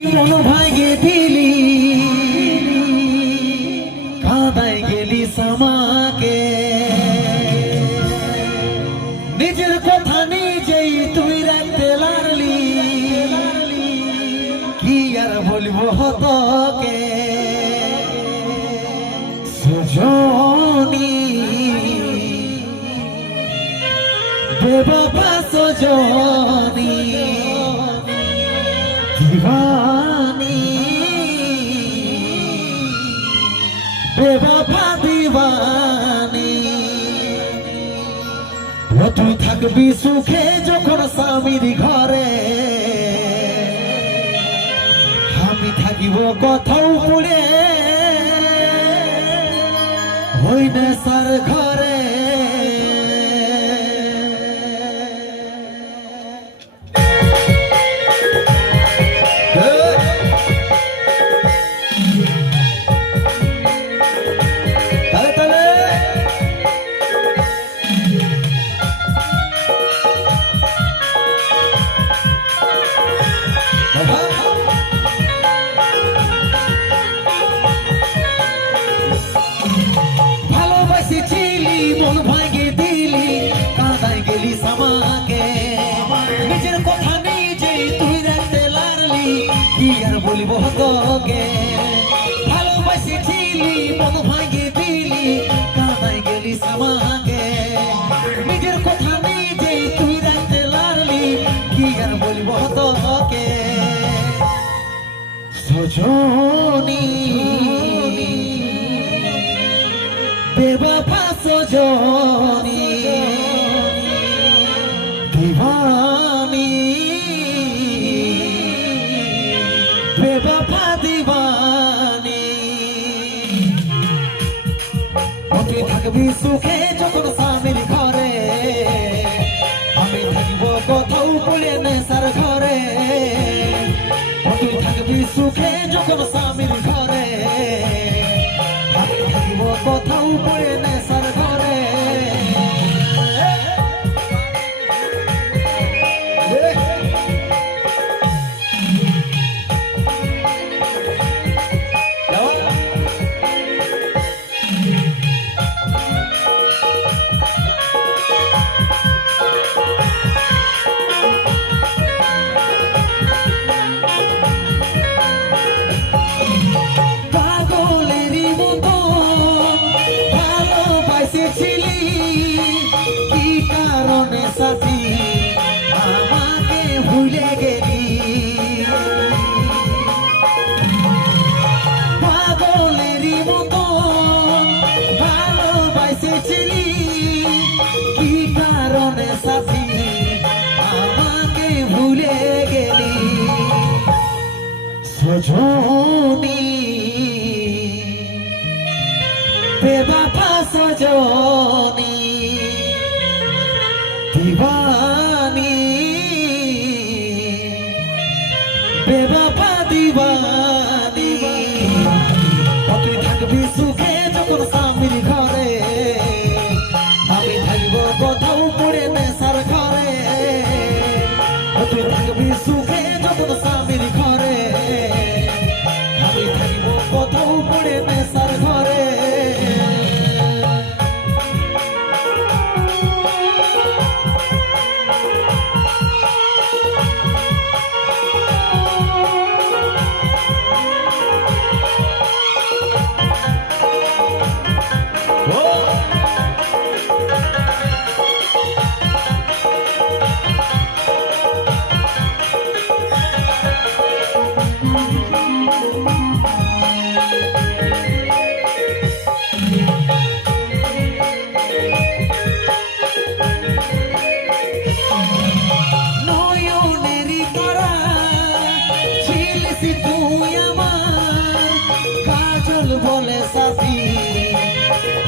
মন ভাঙে দিলি কাঁদাই গেলি আমাকে নিজের কথা নিজেই তুই রাখতে লাগলি কি আর বলবো তোকে সজনী বেবফা সজনী दीवानी बेवफा दीवानी তুই থাকবি সুখে যখন স্বামীর ঘরে আমি থাকিব কোথাও পড়ে হই না সার ঘরে মন ভাঙে দিলি কাঁদাই গেলি আমাকে নিজের কথা নিজেই তুই রাখতে লাগলি কি আর বলবো তোকে ভালোবাসেছিলি মন ভাঙে দিলি কাঁদাই গেলি আমাকে নিজের কথা নিজেই তুই রাখতে লাগলি কি আর বলবো তোকে সজনী बेवफा सजनी दीवानी बेवफा दीवानी তুই থাকবি সুখে যখন স্বামীর ঘরে আমি থাকিব কোথাও পড়ে নেশার ঘরে তুই থাকবি সুখে যখন স্বামীর ঘরে কোথাও পড়ে নেশার ঘরে কি কারণে সাথী আমাকে ভুলে গেলি পাগলেরই মতো ভালোবাসেছিলি কি কারণে সাথী আমাকে ভুলে গেলি সজনী बेवफा सजनी दीवानी बेवफा दीवानी তুই থাকবি সুখে যখন স্বামীর ঘরে আমি থাকব কোথাও পড়ে নেশার ঘরে তুই থাকবি সুখে যখন স্বামীর ঘরে আমি থাকব কোথাও পড়ে নেশার ঘরে তুই আমার কাজল বলে সাথী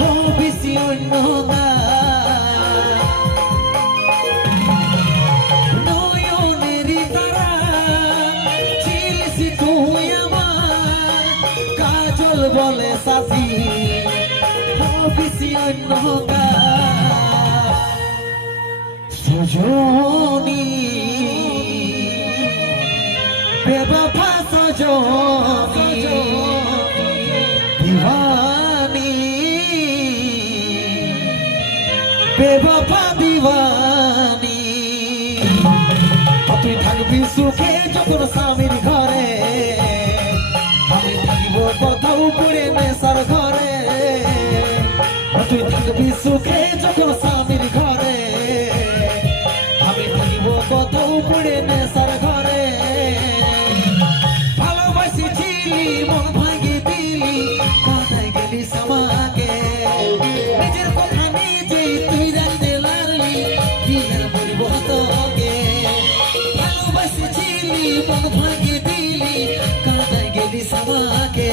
হবিসি অন্য নয়নেরই তারা ছিলিস তুই আমার কাজল বলে সাথী হবিসি অন্য সজনী बेवफा सजनी दीवानी बेवफा दीवानी তুই থাকবি সুখে যখন স্বামীর ঘরে আমি থাকিব কোথাও পড়ে নেশার ঘরে তুই থাকবি সুখে যখন স্বামীর ঘরে আমি থাকিব কোথাও পড়ে নেশার ঘরে ভালোবাসিছিলি মন ভাঙি দিলি কোথায় গেলি আমাকে নিজের কথা নিজেই তুই জানতে লাগলি কি আর বলবো তোকে ভালোবাসিছিলি মন ভাঙি দিলি কোথায় গেলি আমাকে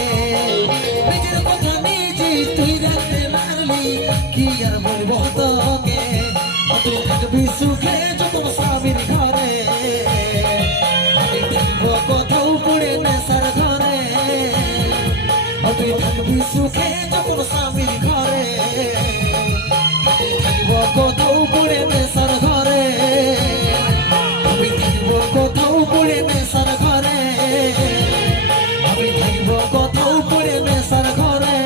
নিজের কথা নিজেই তুই জানতে লাগলি কি আর বলবো তোকে তুই থাকবি সুখে যখন স্বামীর ঘরে আমি থাকবো কোথাও পড়ে নেশার ঘরে তুই থাকবি সুখে যখন স্বামীর ঘরে আমি থাকবো কোথাও পড়ে নেশার ঘরে আমি থাকবো কোথাও পড়ে নেশার ঘরে আমি থাকবো কোথাও পড়ে নেশার ঘরে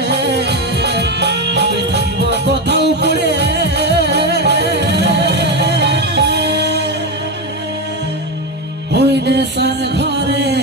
আমি থাকবো কোথাও পড়ে ওই নেশার ঘরে